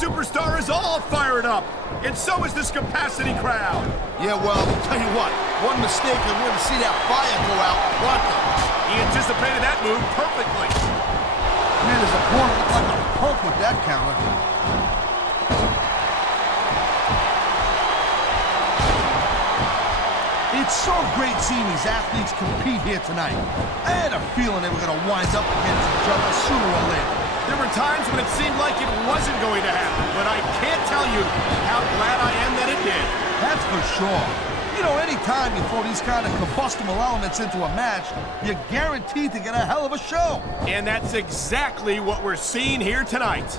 superstar is all fired up, and so is this capacity crowd. Yeah, well, I'll tell you what, one mistake and we're going to see that fire go out pronto. He anticipated that move perfectly. Man, his opponent looked like a punk with that counter. It's so great seeing these athletes compete here tonight. I had a feeling they were going to wind up against each other sooner or later. There were times when it seemed like it wasn't going to happen, but I can't tell you how glad I am that it did. That's for sure. You know, anytime you throw these kind of combustible elements into a match, you're guaranteed to get a hell of a show. And that's exactly what we're seeing here tonight.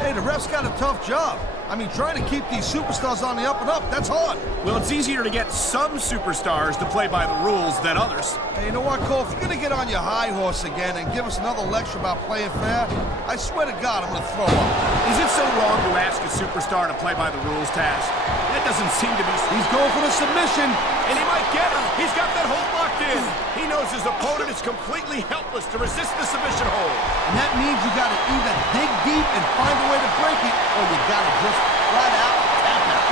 Hey, the ref's got a tough job. I mean, trying to keep these superstars on the up and up, that's hard. Well, it's easier to get some superstars to play by the rules than others. Hey, you know what, Cole? If you're going to get on your high horse again and give us another lecture about playing fair, I swear to God, I'm going to throw up. Is it so wrong to ask a superstar to play by the rules, Taz? That doesn't seem to be... He's going for the submission. And he might get him. He's got that hold locked in. He knows his opponent is completely helpless to resist the submission hold. And that means you got to either dig deep and find a way to break it, or you got to just flat out tap out.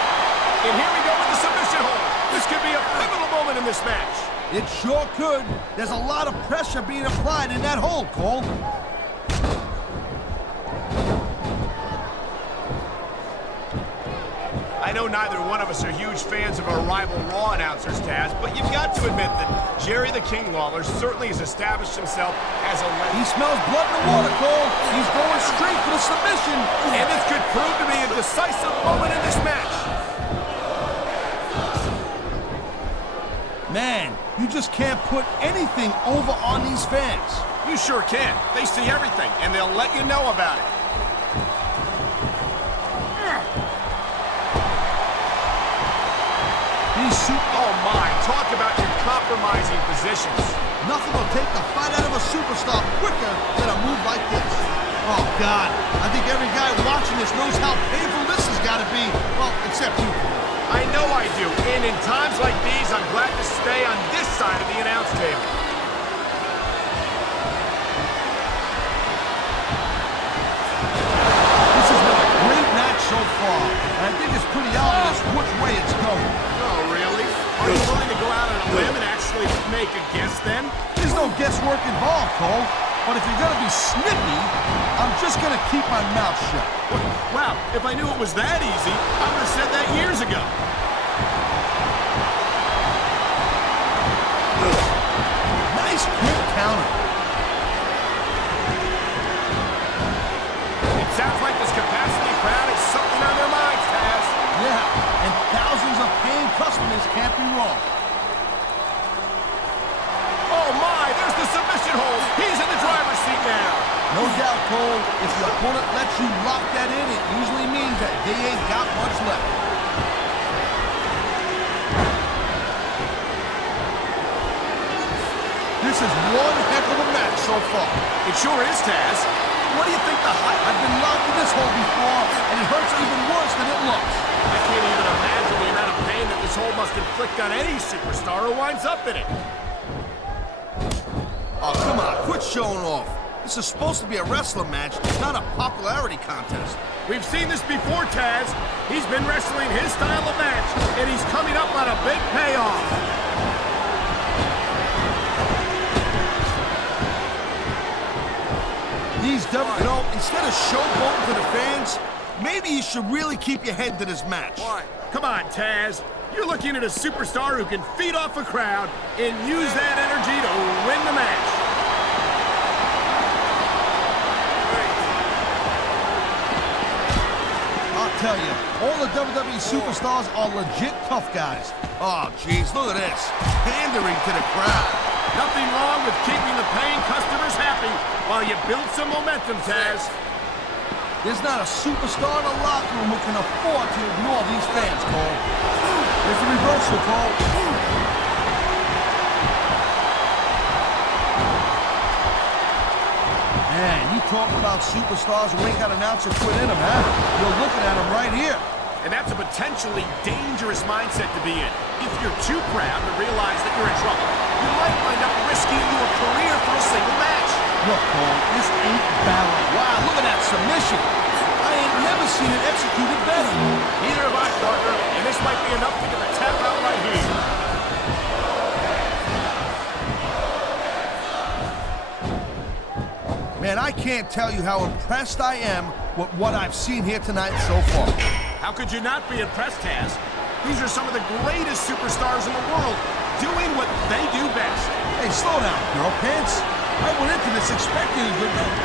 And here we go with the submission hold. This could be a pivotal moment in this match. It sure could. There's a lot of pressure being applied in that hold, Cole. I know neither one of us are huge fans of our rival Raw announcers, Taz, but you've got to admit that Jerry the King Lawler certainly has established himself as a legend. He smells blood in the water, Cole. He's going straight for the submission. And this could prove to be a decisive moment in this match. Man, you just can't put anything over on these fans. You sure can. They see everything, and they'll let you know about it. Oh my, talk about your compromising positions. Nothing will take the fight out of a superstar quicker than a move like this. Oh God, I think every guy watching this knows how painful this has got to be. Well, except you. I know I do, and in times like these, I'm glad to stay on this side of the announce table. This has been a great match so far, and I think it's pretty obvious which way it's going. Oh, really? Are you willing to go out on a limb and actually make a guess then? There's no guesswork involved, Cole. But if you're going to be snippy, I'm just going to keep my mouth shut. Wow, if I knew it was that easy, I would have said that years ago. Nice quick counter. It sounds like this capacity crowd is something on their minds, Taz. Yeah, and thousands of paying customers can't be wrong. Oh my, there's the submission hold. He's in the driver's seat now. No doubt, Cole, if your opponent lets you lock that in, it usually means that they ain't got much left. This is one heck of a match so far. It sure is, Taz. What do you think the hype? I've been locked in this hole before, and it hurts even worse than it looks. I can't even imagine the amount of pain that this hold must inflict on any superstar who winds up in it. Oh, come on, quit showing off. This is supposed to be a wrestling match, not a popularity contest. We've seen this before, Taz. He's been wrestling his style of match, and he's coming up on a big payoff. You know, instead of showboating to the fans, maybe you should really keep your head to this match. Come on, Taz. You're looking at a superstar who can feed off a crowd and use that energy to win the match. I'll tell you, all the WWE superstars are legit tough guys. Oh, jeez, look at this. Pandering to the crowd. Nothing wrong with keeping the paying customers happy while you build some momentum, Taz. There's not a superstar in the locker room who can afford to ignore these fans, Cole. There's a reversal, Cole. Man, you talk about superstars who ain't got an ounce of quit in them, huh? You're looking at them right here. And that's a potentially dangerous mindset to be in if you're too proud to realize that you're in trouble. you might wind up risking your career for a single match. Look, Cole, this ain't Balor. Wow, look at that submission. I ain't never seen it executed better. Neither have I, partner, and this might be enough to get the tap out right here. Man, I can't tell you how impressed I am with what I've seen here tonight so far. How could you not be impressed, Taz? These are some of the greatest superstars in the world, doing what they do best. Hey, slow down, girl pants. I went into this expecting a good night.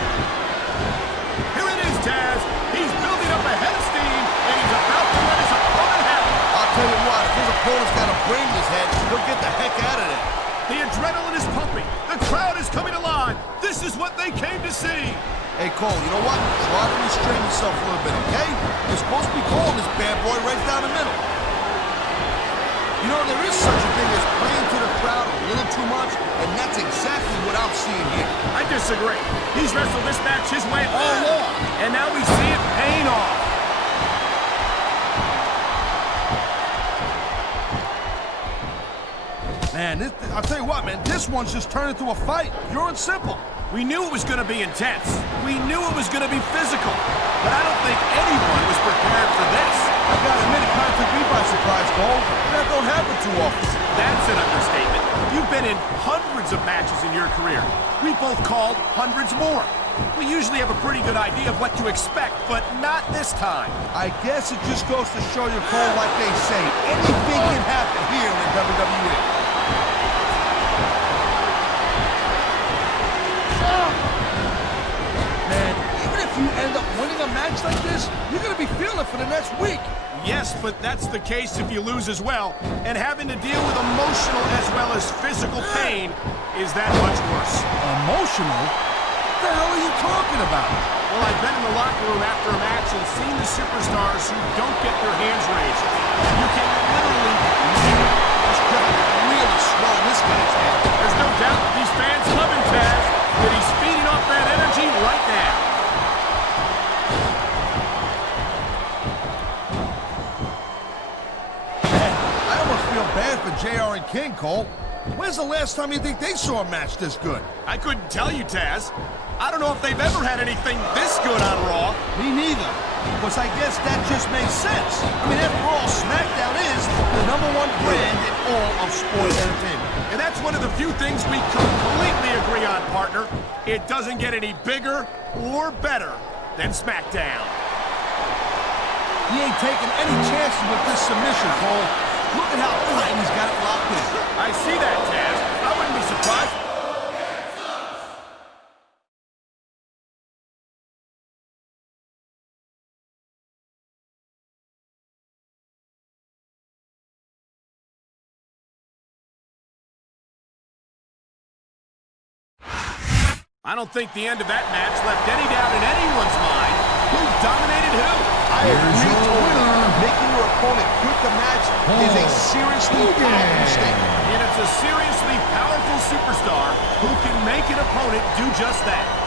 Here it is, Taz. He's building up a head of steam, and he's about to let his opponent have it. I'll tell you what, if his opponent's got a brain in his head, he'll get the heck out of there. The adrenaline is pumping. The crowd is coming alive. This is what they came to see. Hey, Cole, you know what? Try to restrain yourself a little bit, okay? You're supposed to be calling this bad boy right down the middle. You know, there is such a thing as playing to the crowd a little too much, and that's exactly what I'm seeing here. I disagree. He's wrestled this match his way all along, and now we see it paying off. Man, I'll tell you what, man, this one's just turned into a fight. Pure and simple. We knew it was going to be intense. We knew it was going to be physical. But I don't think anyone was prepared for this. I gotta admit, it kind of took me by surprise, Cole. That don't happen too often. That's an understatement. You've been in hundreds of matches in your career. We both called hundreds more. We usually have a pretty good idea of what to expect, but not this time. I guess it just goes to show you, Cole, like they say, anything can happen here in the WWE. Man, even if you end up winning a match like this, you're going to be feeling it for the next week. Yes, but that's the case if you lose as well. And having to deal with emotional as well as physical pain is that much worse. Emotional? What the hell are you talking about? Well, I've been in the locker room after a match and seen the superstars who don't get their hands raised. You can literally feel it. This crowd is really slow in this guy's head. There's no doubt that these fans love him, Taz, that he's feeding off that energy right now. I almost feel bad for JR and King, Cole. When's the last time you think they saw a match this good? I couldn't tell you, Taz. I don't know if they've ever had anything this good on Raw. Me neither. Because I guess that just makes sense. I mean, after all, SmackDown is the #1 brand in all of sports entertainment. And that's one of the few things we completely agree on, partner. It doesn't get any bigger or better than SmackDown. He ain't taking any chances with this submission, Cole. Look at how tight he's got it locked in. I see that, Taz. I wouldn't be surprised. I don't think the end of that match left any doubt in anyone's mind who dominated who. I agree totally. Making your opponent quit the match is a seriously powerful statement. And it's a seriously powerful superstar who can make an opponent do just that.